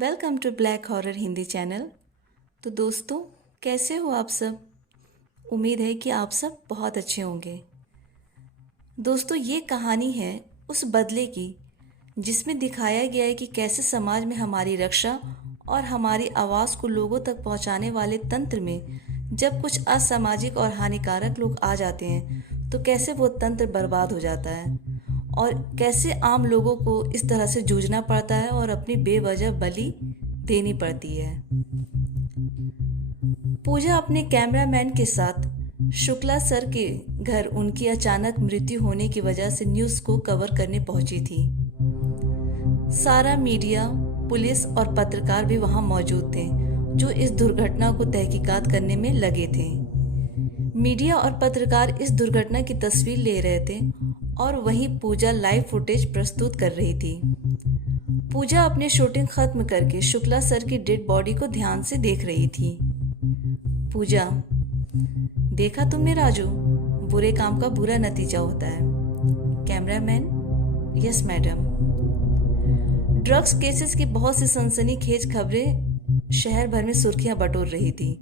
Welcome to black horror Hindi channel. तो दोस्तों, कैसे हो आप सब? उम्मीद है कि आप सब बहुत अच्छे होंगे। दोस्तों, ये कहानी है उस बदले की जिसमें दिखाया गया है कि कैसे समाज में हमारी रक्षा और हमारी आवाज़ को लोगों तक पहुंचाने वाले तंत्र में जब कुछ असामाजिक और हानिकारक लोग आ जाते हैं तो कैसे वो तंत्र बर्बाद हो जाता है और कैसे आम लोगों को इस तरह से जूझना पड़ता है और अपनी बेवजह बलि देनी पड़ती है। पूजा अपने कैमरामैन के साथ शुक्ला सर के घर उनकी अचानक मृत्यु होने की वजह से न्यूज़ को कवर करने पहुंची थी। सारा मीडिया, पुलिस और पत्रकार भी वहां मौजूद थे जो इस दुर्घटना को तहकीकात करने में लगे थे। मीडिया और पत्रकार इस दुर्घटना की तस्वीर ले रहे थे और वहीं पूजा लाइव फुटेज प्रस्तुत कर रही थी। पूजा अपनी शूटिंग खत्म करके शुक्ला सर की डेड बॉडी को ध्यान से देख रही थी। पूजा, देखा तुमने राजू, बुरे काम का बुरा नतीजा होता है। Cameraman, yes madam. Drugs cases की बहुत सी सनसनीखेज खबरें शहर भर में सुर्खियां बटोर रही थी।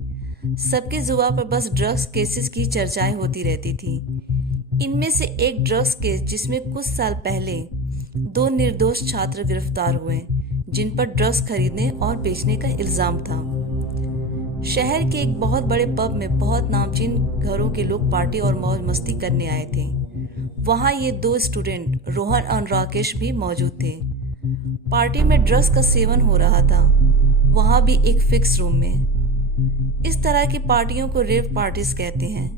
सबके जुबान पर बस ड्रग्स केसेस की चर्चाएं होती रहती थी। इनमें से एक ड्रग्स केस जिसमें कुछ साल पहले 2 निर्दोष छात्र गिरफ्तार हुए जिन पर ड्रग्स खरीदने और बेचने का इल्जाम था। शहर के एक बहुत बड़े पब में बहुत नामचीन घरों के लोग पार्टी और मौज मस्ती करने आए थे। वहां ये 2 स्टूडेंट रोहन और राकेश भी मौजूद थे। पार्टी में ड्रग्स का सेवन हो रहा था, वहां भी एक फिक्स रूम में। इस तरह की पार्टियों को रेव पार्टीज कहते हैं।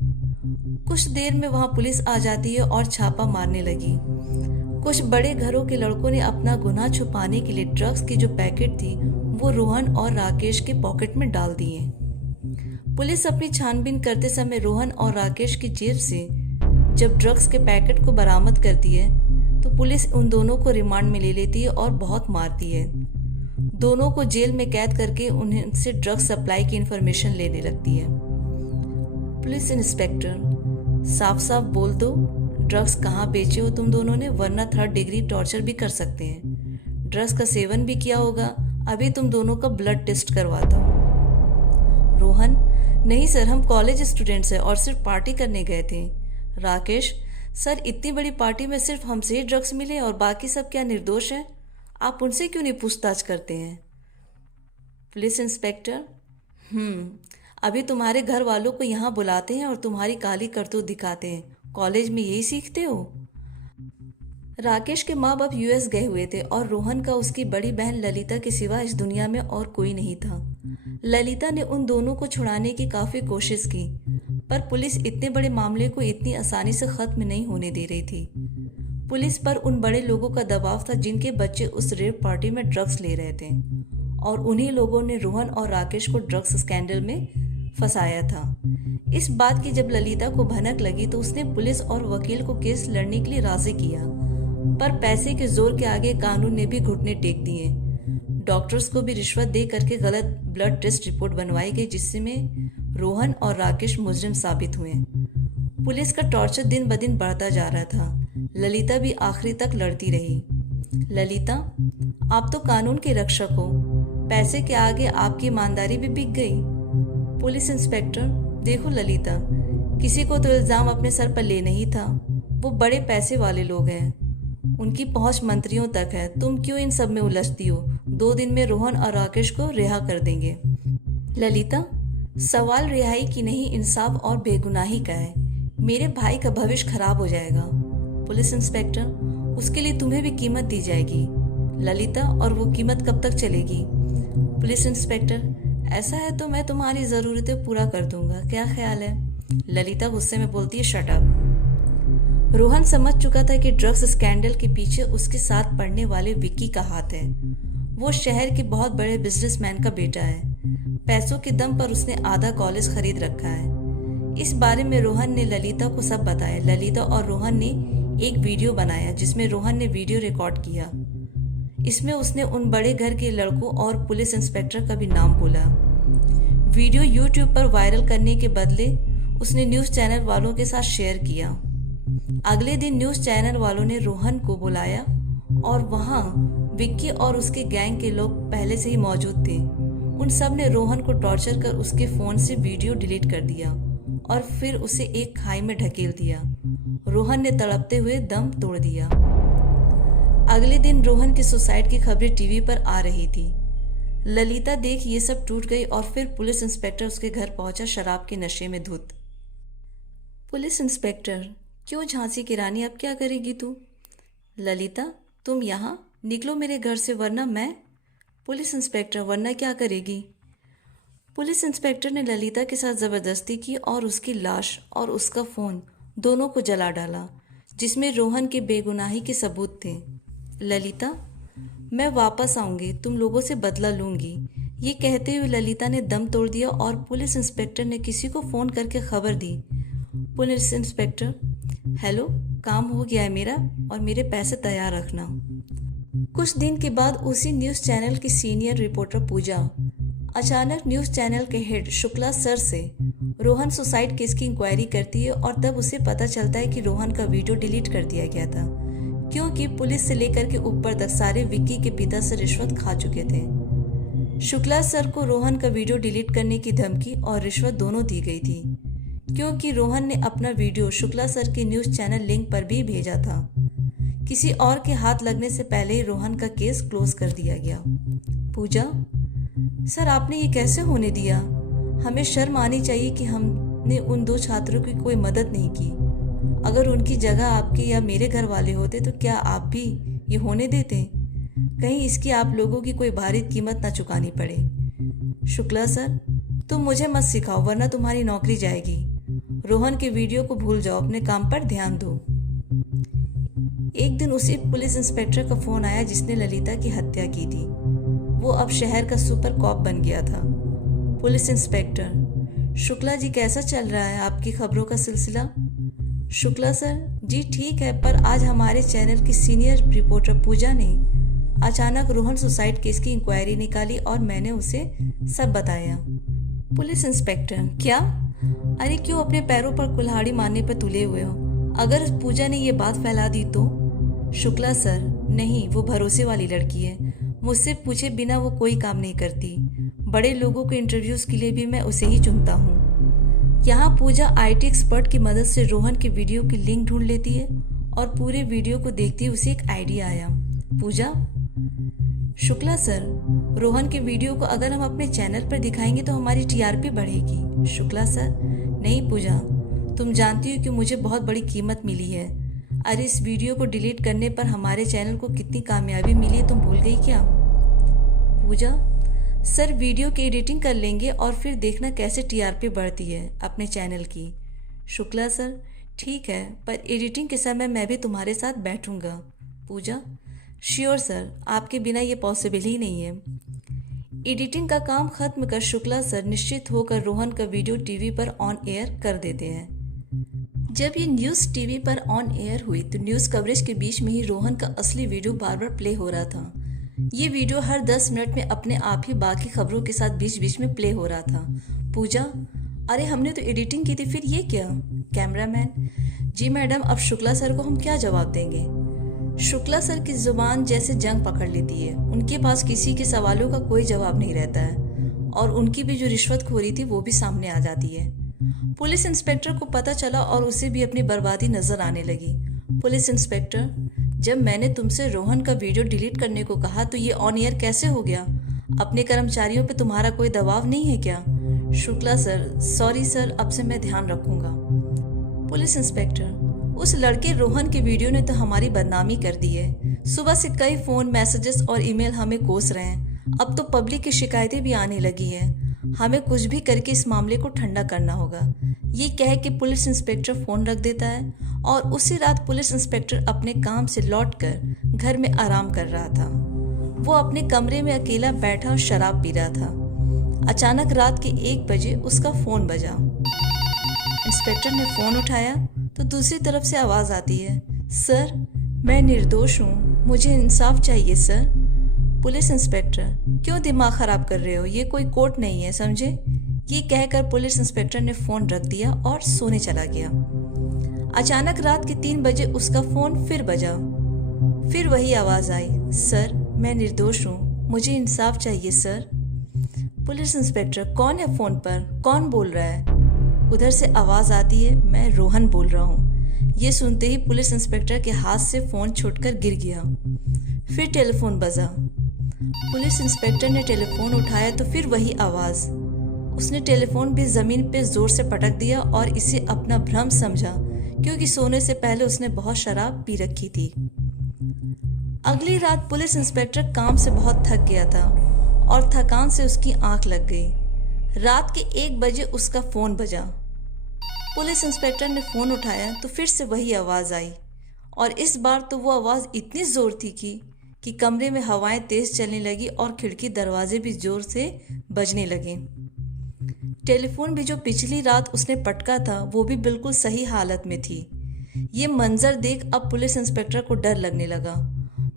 कुछ देर में वहां पुलिस आ जाती है और छापा मारने लगी। कुछ बड़े घरों के लड़कों ने अपना गुनाह छुपाने के लिए ड्रग्स की जो पैकेट थी वो रोहन और राकेश के पॉकेट में डाल दिए। पुलिस अपनी छानबीन करते समय रोहन और राकेश की जेब से जब ड्रग्स के पैकेट को बरामद करती है तो पुलिस उन दोनों को रिमांड में ले लेती है और बहुत मारती है। दोनों को जेल में कैद करके उनसे ड्रग्स सप्लाई की इंफॉर्मेशन लेने लगती है। पुलिस इंस्पेक्टर, साफ साफ बोल दो ड्रग्स कहाँ बेचे हो तुम दोनों ने, वरना 3rd डिग्री टॉर्चर भी कर सकते हैं। ड्रग्स का सेवन भी किया होगा, अभी तुम दोनों का ब्लड टेस्ट करवाता हूँ। रोहन, नहीं सर, हम कॉलेज स्टूडेंट्स हैं और सिर्फ पार्टी करने गए थे। राकेश, सर इतनी बड़ी पार्टी में सिर्फ हमसे ही ड्रग्स मिले और बाकी सब क्या निर्दोष हैं? आप उनसे क्यों नहीं पूछताछ करते हैं? पुलिस इंस्पेक्टर, अभी तुम्हारे घर वालों को यहाँ बुलाते हैं और तुम्हारी काली करतूत दिखाते हैं। कॉलेज में यही सीखते हो? राकेश के माँ बाप यूएस गए हुए थे और रोहन का उसकी बड़ी बहन ललिता के सिवा इस दुनिया में और कोई नहीं था। ललिता ने उन दोनों को छुड़ाने की काफी कोशिश की, पर पुलिस इतने बड़े मामले को इतनी आसानी से खत्म नहीं होने दे रही थी। पुलिस पर उन बड़े लोगों का दबाव था जिनके बच्चे उस रेव पार्टी में ड्रग्स ले रहे थे और उन्हीं लोगों ने रोहन और राकेश को ड्रग्स स्कैंडल में फंसाया था। इस बात की जब ललिता को भनक लगी तो उसने पुलिस और वकील को केस लड़ने के लिए राजी किया, पर पैसे के जोर के आगे कानून ने भी घुटने टेक दिए। डॉक्टर्स को भी रिश्वत दे करके गलत ब्लड टेस्ट रिपोर्ट बनवाई गई जिसमें रोहन और राकेश मुजरिम साबित हुए। पुलिस का टॉर्चर दिन ब दिन बढ़ता जा रहा था। ललिता भी आखिरी तक लड़ती रही। ललिता, आप तो कानून के रक्षक हो, पैसे के आगे आपकी ईमानदारी भी बिक गई। पुलिस इंस्पेक्टर, देखो ललिता, किसी को तो इल्जाम अपने सर पर ले नहीं था। वो बड़े पैसे वाले लोग हैं, उनकी पहुंच मंत्रियों तक है। तुम क्यों इन सब में उलझती हो? 2 दिन में रोहन और राकेश को रिहा कर देंगे। ललिता, सवाल रिहाई की नहीं, इंसाफ और बेगुनाही का है। मेरे भाई का भविष्य खराब हो जाएगा। पुलिस इंस्पेक्टर, उसके लिए तुम्हें भी कीमत दी जाएगी। ललिता, और वो कीमत कब तक चलेगी? पुलिस इंस्पेक्टर, ऐसा है तो मैं तुम्हारी ज़रूरतें पूरा कर दूंगा, क्या ख्याल है? ललिता गुस्से में बोलती है, शट अप। रोहन समझ चुका था कि ड्रग्स स्कैंडल के पीछे उसके साथ पढ़ने वाले विक्की का हाथ है। वो शहर के बहुत बड़े बिजनेसमैन का बेटा है। पैसों के दम पर उसने आधा कॉलेज खरीद रखा है। इस बारे में रोहन ने ललिता को सब बताया। ललिता और रोहन ने एक वीडियो बनाया जिसमें रोहन ने वीडियो रिकॉर्ड किया। इसमें उसने उन बड़े घर के लड़कों और पुलिस इंस्पेक्टर का भी नाम बोला। वीडियो यूट्यूब पर वायरल करने के बदले उसने न्यूज़ चैनल वालों के साथ शेयर किया। अगले दिन न्यूज़ चैनल वालों ने रोहन को बुलाया और वहां विक्की और उसके गैंग के लोग पहले से ही मौजूद थे। उन सब ने रोहन को टॉर्चर कर उसके फ़ोन से वीडियो डिलीट कर दिया और फिर उसे एक खाई में ढकेल दिया। रोहन ने तड़पते हुए दम तोड़ दिया। अगले दिन रोहन की सुसाइड की खबरें टीवी पर आ रही थी। ललिता देख ये सब टूट गई और फिर पुलिस इंस्पेक्टर उसके घर पहुंचा शराब के नशे में धुत। पुलिस इंस्पेक्टर, क्यों झांसी की रानी, अब क्या करेगी तू? ललिता, तुम यहाँ निकलो मेरे घर से वरना मैं। पुलिस इंस्पेक्टर, वरना क्या करेगी? पुलिस इंस्पेक्टर ने ललिता के साथ ज़बरदस्ती की और उसकी लाश और उसका फ़ोन दोनों को जला डाला, जिसमें रोहन के बेगुनाही के सबूत थे। ललिता, मैं वापस आऊंगी, तुम लोगों से बदला लूंगी। ये कहते हुए ललिता ने दम तोड़ दिया और पुलिस इंस्पेक्टर ने किसी को फ़ोन करके खबर दी। पुलिस इंस्पेक्टर, हेलो, काम हो गया है मेरा और मेरे पैसे तैयार रखना। कुछ दिन के बाद उसी न्यूज़ चैनल की सीनियर रिपोर्टर पूजा अचानक न्यूज़ चैनल के हेड शुक्ला सर से रोहन सुसाइड केस की इंक्वायरी करती है और तब उसे पता चलता है कि रोहन का वीडियो डिलीट कर दिया गया था, क्योंकि पुलिस से लेकर के ऊपर तक सारे विक्की के पिता से रिश्वत खा चुके थे। शुक्ला सर को रोहन का वीडियो डिलीट करने की धमकी और रिश्वत दोनों दी गई थी, क्योंकि रोहन ने अपना वीडियो शुक्ला सर के न्यूज़ चैनल लिंक पर भी भेजा था। किसी और के हाथ लगने से पहले ही रोहन का केस क्लोज कर दिया गया। पूजा, सर आपने ये कैसे होने दिया? हमें शर्म आनी चाहिए कि हमने उन दो छात्रों की कोई मदद नहीं की। अगर उनकी जगह आपके या मेरे घर वाले होते तो क्या आप भी ये होने देते? कहीं इसकी आप लोगों की कोई भारी कीमत ना चुकानी पड़े। शुक्ला सर, तुम मुझे मत सिखाओ वरना तुम्हारी नौकरी जाएगी। रोहन के वीडियो को भूल जाओ, अपने काम पर ध्यान दो। एक दिन उसी पुलिस इंस्पेक्टर का फोन आया जिसने ललिता की हत्या की थी। वो अब शहर का सुपर कॉप बन गया था। पुलिस इंस्पेक्टर, शुक्ला जी, कैसा चल रहा है आपकी खबरों का सिलसिला? शुक्ला सर, जी ठीक है, पर आज हमारे चैनल की सीनियर रिपोर्टर पूजा ने अचानक रोहन सुसाइड केस की इंक्वायरी निकाली और मैंने उसे सब बताया। पुलिस इंस्पेक्टर, क्या? अरे क्यों अपने पैरों पर कुल्हाड़ी मारने पर तुले हुए हो? अगर पूजा ने ये बात फैला दी तो? शुक्ला सर, नहीं, वो भरोसे वाली लड़की है। मुझसे पूछे बिना वो कोई काम नहीं करती। बड़े लोगों के इंटरव्यूज के लिए भी मैं उसे ही चुनता हूँ। यहाँ पूजा आईटी एक्सपर्ट की मदद से रोहन के वीडियो की लिंक ढूंढ लेती है और पूरे वीडियो को देखते ही उसे एक आइडिया आया। पूजा, शुक्ला सर, रोहन के वीडियो को अगर हम अपने चैनल पर दिखाएंगे तो हमारी टीआरपी बढ़ेगी। शुक्ला सर, नहीं पूजा, तुम जानती हो कि मुझे बहुत बड़ी कीमत मिली है। अरे इस वीडियो को डिलीट करने पर हमारे चैनल को कितनी कामयाबी मिली है, तुम भूल गई क्या? पूजा, सर वीडियो की एडिटिंग कर लेंगे और फिर देखना कैसे टीआरपी बढ़ती है अपने चैनल की। शुक्ला सर, ठीक है, पर एडिटिंग के समय मैं भी तुम्हारे साथ बैठूंगा। पूजा, श्योर सर, आपके बिना ये पॉसिबल ही नहीं है। एडिटिंग का काम खत्म कर शुक्ला सर निश्चित होकर रोहन का वीडियो टीवी पर ऑन एयर कर देते हैं। जब ये न्यूज़ टीवी पर ऑन एयर हुई तो न्यूज़ कवरेज के बीच में ही रोहन का असली वीडियो बार बार प्ले हो रहा था। ये वीडियो हर 10 मिनट में अपने आप ही बाकी खबरों के साथ बीच बीच में प्ले हो रहा था। पूजा, अरे हमने तो एडिटिंग की थी, फिर ये क्या? कैमरामैन, जी मैडम, अब शुक्ला सर को हम क्या जवाब देंगे? शुक्ला सर की जुबान जैसे जंग पकड़ लेती है। उनके पास किसी के सवालों का कोई जवाब नहीं रहता है और उनकी भी जो रिश्वतखोरी थी वो भी सामने आ जाती है। पुलिस इंस्पेक्टर को पता चला और उसे भी अपनी बर्बादी नजर आने लगी। पुलिस इंस्पेक्टर, जब मैंने तुमसे रोहन का वीडियो डिलीट करने को कहा तो ये ऑन एयर कैसे हो गया? अपने कर्मचारियों पे तुम्हारा कोई दबाव नहीं है क्या? शुक्ला सर, सॉरी सर, अब से मैं ध्यान रखूंगा। पुलिस इंस्पेक्टर, उस लड़के रोहन के वीडियो ने तो हमारी बदनामी कर दी है। सुबह से कई फोन, मैसेजेस और ईमेल हमें कोस रहे हैं। अब तो पब्लिक की शिकायतें भी आने लगी हैं। हमें कुछ भी करके इस मामले को ठंडा करना होगा। ये कह के पुलिस इंस्पेक्टर फोन रख देता है और उसी रात पुलिस इंस्पेक्टर अपने काम से लौटकर घर में आराम कर रहा था। वो अपने कमरे में अकेला बैठा और शराब पी रहा था। अचानक रात के 1 बजे उसका फोन बजा। इंस्पेक्टर ने फोन उठाया तो दूसरी तरफ से आवाज आती है, सर, मैं निर्दोष हूँ, मुझे इंसाफ चाहिए सर। पुलिस इंस्पेक्टर, क्यों दिमाग खराब कर रहे हो? ये कोई कोर्ट नहीं है, समझे? ये कहकर पुलिस इंस्पेक्टर ने फोन रख दिया और सोने चला गया। अचानक रात के 3 बजे उसका फोन फिर बजा। फिर वही आवाज आई, सर, मैं निर्दोष हूँ, मुझे इंसाफ चाहिए सर। पुलिस इंस्पेक्टर, कौन है फ़ोन पर, कौन बोल रहा है? उधर से आवाज़ आती है, मैं रोहन बोल रहा हूँ। ये सुनते ही पुलिस इंस्पेक्टर के हाथ से फ़ोन छूटकर गिर गया। फिर टेलीफोन बजा। पुलिस इंस्पेक्टर ने टेलीफोन उठाया तो फिर वही आवाज़। उसने टेलीफोन भी ज़मीन पे ज़ोर से पटक दिया और इसे अपना भ्रम समझा, क्योंकि सोने से पहले उसने बहुत शराब पी रखी थी। अगली रात पुलिस इंस्पेक्टर काम से बहुत थक गया था और थकान से उसकी आंख लग गई। रात के 1 बजे उसका फ़ोन बजा। पुलिस इंस्पेक्टर ने फ़ोन उठाया तो फिर से वही आवाज़ आई, और इस बार तो वो आवाज़ इतनी ज़ोर थी कि कमरे में हवाएं तेज़ चलने लगी और खिड़की दरवाजे भी ज़ोर से बजने लगे। टेलीफोन भी जो पिछली रात उसने पटका था वो भी बिल्कुल सही हालत में थी। ये मंजर देख अब पुलिस इंस्पेक्टर को डर लगने लगा।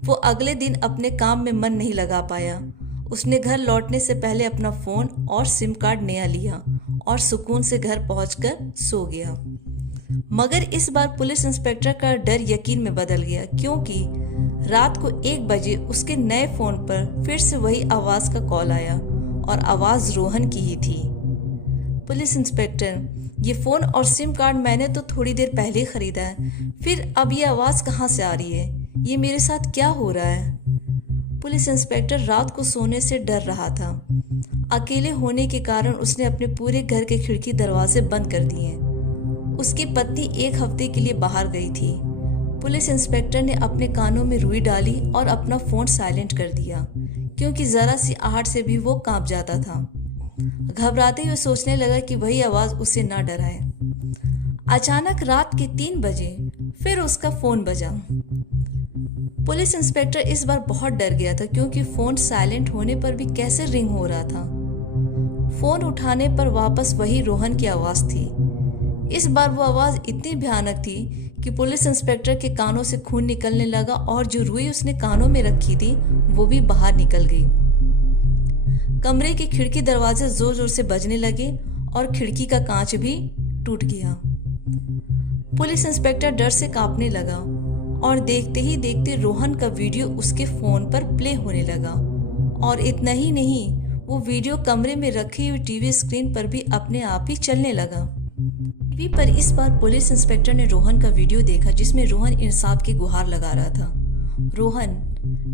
वो अगले दिन अपने काम में मन नहीं लगा पाया। उसने घर लौटने से पहले अपना फ़ोन और सिम कार्ड नया लिया और सुकून से घर पहुंचकर सो गया। मगर इस बार पुलिस इंस्पेक्टर का डर यकीन में बदल गया, क्योंकि रात को 1 बजे उसके नए फ़ोन पर फिर से वही आवाज़ का कॉल आया, और आवाज़ रोहन की ही थी। पुलिस इंस्पेक्टर, ये फ़ोन और सिम कार्ड मैंने तो थोड़ी देर पहले ही ख़रीदा है, फिर अब ये आवाज़ कहाँ से आ रही है? ये मेरे साथ क्या हो रहा है? पुलिस इंस्पेक्टर रात को सोने से डर रहा था। अकेले होने के कारण उसने अपने पूरे घर के खिड़की दरवाजे बंद कर दिए। उसकी पत्नी 1 हफ्ते के लिए बाहर गई थी। पुलिस इंस्पेक्टर ने अपने कानों में रुई डाली और अपना फ़ोन साइलेंट कर दिया, क्योंकि ज़रा सी आहट से भी वो कांप जाता था। घबराते हुए सोचने लगा कि वही आवाज़ उसे ना डराए। अचानक रात के 3 बजे फिर उसका फ़ोन बजा। पुलिस इंस्पेक्टर इस बार बहुत डर गया था, क्योंकि फ़ोन साइलेंट होने पर भी कैसे रिंग हो रहा था। फ़ोन उठाने पर वापस वही रोहन की आवाज़ थी। इस बार वो आवाज़ इतनी भयानक थी कि पुलिस इंस्पेक्टर के कानों से खून निकलने लगा, और जो रुई उसने कानों में रखी थी वो भी बाहर निकल गई। कमरे के खिड़की दरवाजे जोर जोर से बजने लगे और खिड़की का कांच भी टूट गया। पुलिस इंस्पेक्टर डर से कांपने लगा, और देखते ही देखते रोहन का वीडियो उसके फ़ोन पर प्ले होने लगा। और इतना ही नहीं, वो वीडियो कमरे में रखी हुई टीवी स्क्रीन पर भी अपने आप ही चलने लगा। टीवी पर इस बार पुलिस इंस्पेक्टर ने रोहन का वीडियो देखा, जिसमें रोहन इंसाफ की गुहार लगा रहा था। रोहन,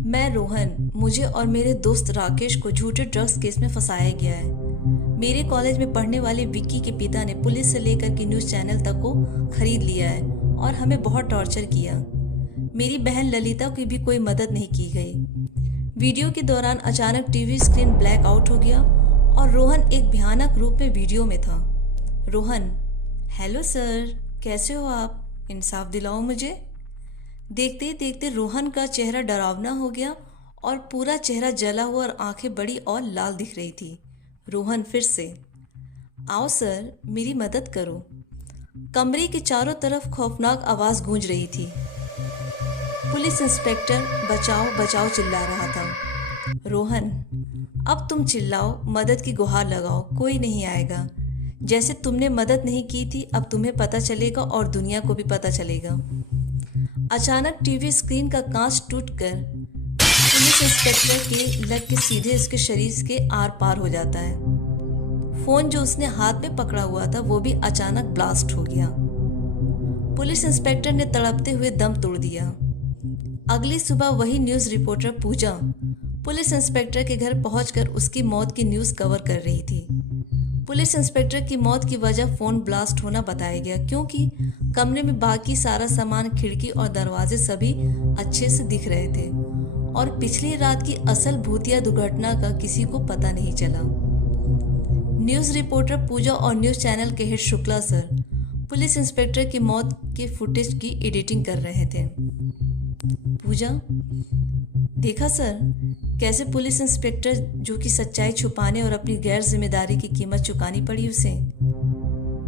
मैं रोहन, मुझे और मेरे दोस्त राकेश को झूठे ड्रग्स केस में फंसाया गया है। मेरे कॉलेज में पढ़ने वाले विक्की के पिता ने पुलिस से लेकर के न्यूज़ चैनल तक को खरीद लिया है और हमें बहुत टॉर्चर किया। मेरी बहन ललिता की भी कोई मदद नहीं की गई। वीडियो के दौरान अचानक टीवी स्क्रीन ब्लैक आउट हो गया और रोहन एक भयानक रूप में वीडियो में था। रोहन, हेलो सर, कैसे हो आप? इंसाफ दिलाओ मुझे। देखते ही देखते रोहन का चेहरा डरावना हो गया और पूरा चेहरा जला हुआ और आंखें बड़ी और लाल दिख रही थी। रोहन फिर से, आओ सर, मेरी मदद करो। कमरे के चारों तरफ खौफनाक आवाज़ गूंज रही थी। पुलिस इंस्पेक्टर बचाओ बचाओ चिल्ला रहा था। रोहन, अब तुम चिल्लाओ, मदद की गुहार लगाओ, कोई नहीं आएगा। जैसे तुमने मदद नहीं की थी, अब तुम्हें पता चलेगा और दुनिया को भी पता चलेगा। अचानक टीवी स्क्रीन का कांच टूटकर पुलिस इंस्पेक्टर के लग के सीधे उसके शरीर के आर पार हो जाता है। फोन जो उसने हाथ में पकड़ा हुआ था वो भी अचानक ब्लास्ट हो गया। पुलिस इंस्पेक्टर ने तड़पते हुए दम तोड़ दिया। अगली सुबह वही न्यूज़ रिपोर्टर पूजा पुलिस इंस्पेक्टर के घर पहुंचकर उसकी मौत की न्यूज़ कवर कर रही थी। पुलिस इंस्पेक्टर की मौत की वजह फ़ोन ब्लास्ट होना बताया गया, क्योंकि कमरे में बाकी सारा सामान, खिड़की और दरवाजे सभी अच्छे से दिख रहे थे और पिछली रात की असल भूतिया दुर्घटना का किसी को पता नहीं चला। न्यूज़ रिपोर्टर पूजा और न्यूज़ चैनल के head Shukla sir police inspector की मौत के फुटेज की एडिटिंग कर रहे थे। पूजा, देखा सर, कैसे पुलिस इंस्पेक्टर जो कि सच्चाई छुपाने और अपनी गैर जिम्मेदारी की कीमत चुकानी पड़ी उसे।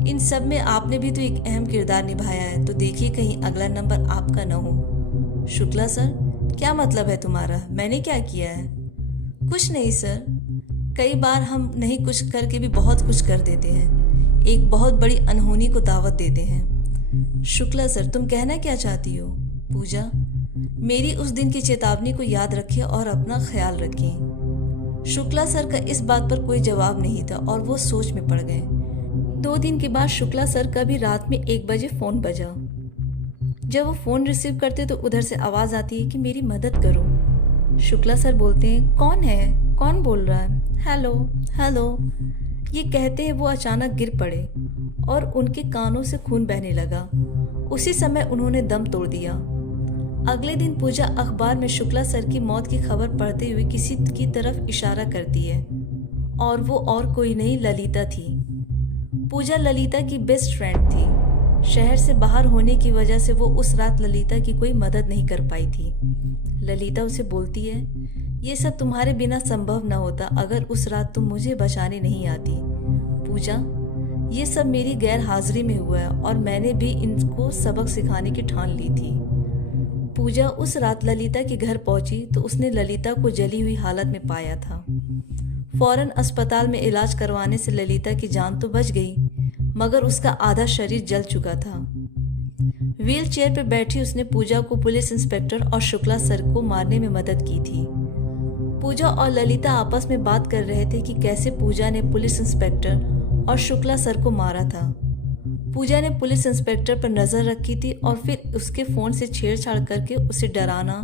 इन सब में आपने भी तो एक अहम किरदार निभाया है, तो देखिए कहीं अगला नंबर आपका न हो। शुक्ला सर, क्या मतलब है तुम्हारा? मैंने क्या किया है? कुछ नहीं सर, कई बार हम नहीं कुछ करके भी बहुत कुछ कर देते हैं, एक बहुत बड़ी अनहोनी को दावत देते हैं। शुक्ला सर, तुम कहना क्या चाहती हो? पूजा, मेरी उस दिन की चेतावनी को याद रखें और अपना ख्याल रखें। शुक्ला सर का इस बात पर कोई जवाब नहीं था और वो सोच में पड़ गए। 2 दिन के बाद शुक्ला सर का भी रात में 1 बजे फ़ोन बजा। जब वो फ़ोन रिसीव करते तो उधर से आवाज़ आती है कि मेरी मदद करो। शुक्ला सर बोलते हैं, कौन है, कौन बोल रहा है? Hello hello. ये कहते हैं वो अचानक गिर पड़े और उनके कानों से खून बहने लगा। उसी समय उन्होंने दम तोड़ दिया। अगले दिन पूजा अखबार में शुक्ला सर की मौत की खबर पढ़ते हुए किसी की तरफ इशारा करती है और वो और कोई नहीं, ललिता थी। पूजा ललिता की बेस्ट फ्रेंड थी। शहर से बाहर होने की वजह से वो उस रात ललिता की कोई मदद नहीं कर पाई थी। ललिता उसे बोलती है, ये सब तुम्हारे बिना संभव न होता अगर उस रात तुम मुझे बचाने नहीं आती। पूजा, ये सब मेरी गैर हाजिरी में हुआ है और मैंने भी इनको सबक सिखाने की ठान ली थी। पूजा उस रात ललिता के घर पहुंची तो उसने ललिता को जली हुई हालत में पाया था। फौरन अस्पताल में इलाज करवाने से ललिता की जान तो बच गई, मगर उसका आधा शरीर जल चुका था। व्हील चेयर पर बैठी उसने पूजा को पुलिस इंस्पेक्टर और शुक्ला सर को मारने में मदद की थी। पूजा और ललिता आपस में बात कर रहे थे कि कैसे पूजा ने पुलिस इंस्पेक्टर और शुक्ला सर को मारा था। पूजा ने पुलिस इंस्पेक्टर पर नजर रखी थी और फिर उसके फोन से छेड़छाड़ करके उसे डराना,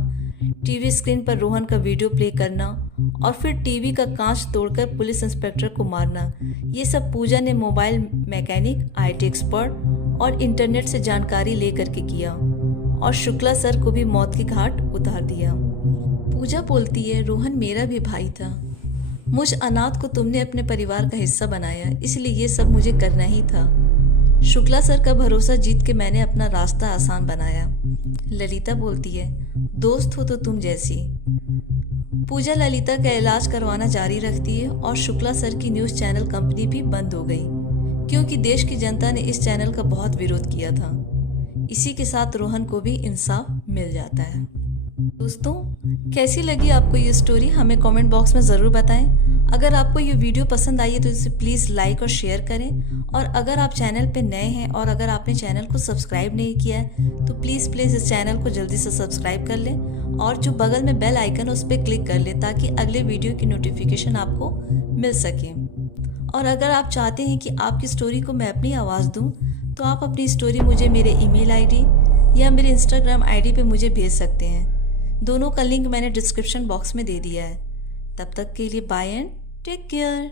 टीवी स्क्रीन पर रोहन का वीडियो प्ले करना और फिर टीवी का कांच तोड़कर पुलिस इंस्पेक्टर को मारना, ये सब पूजा ने मोबाइल मैकेनिक, IT एक्सपर्ट और इंटरनेट से जानकारी लेकर के किया और शुक्ला सर को भी मौत की घाट उतार दिया। पूजा बोलती है, रोहन मेरा भी भाई था। मुझ अनाथ को तुमने अपने परिवार का हिस्सा बनाया, इसलिए ये सब मुझे करना ही था। शुक्ला सर का भरोसा जीत के मैंने अपना रास्ता आसान बनाया। ललिता बोलती है, दोस्त हो तो तुम जैसी। पूजा ललिता का इलाज करवाना जारी रखती है और शुक्ला सर की न्यूज़ चैनल कंपनी भी बंद हो गई क्योंकि देश की जनता ने इस चैनल का बहुत विरोध किया था। इसी के साथ रोहन को भी इंसाफ मिल जाता है। दोस्तों, कैसी लगी आपको ये स्टोरी हमें कमेंट बॉक्स में ज़रूर बताएं। अगर आपको ये वीडियो पसंद आई है तो इसे प्लीज़ लाइक और शेयर करें और अगर आप चैनल पे नए हैं और अगर आपने चैनल को सब्सक्राइब नहीं किया है तो प्लीज़ इस चैनल को जल्दी से सब्सक्राइब कर लें और जो बगल में बेल आइकन उस पर क्लिक कर लें ताकि अगले वीडियो की नोटिफिकेशन आपको मिल सके। और अगर आप चाहते हैं कि आपकी स्टोरी को मैं अपनी आवाज़ दूँ तो आप अपनी स्टोरी मुझे मेरे email ID या मेरे Instagram ID पे मुझे भेज सकते हैं। दोनों का लिंक मैंने डिस्क्रिप्शन बॉक्स में दे दिया है। तब तक के लिए बाय एंड टेक केयर।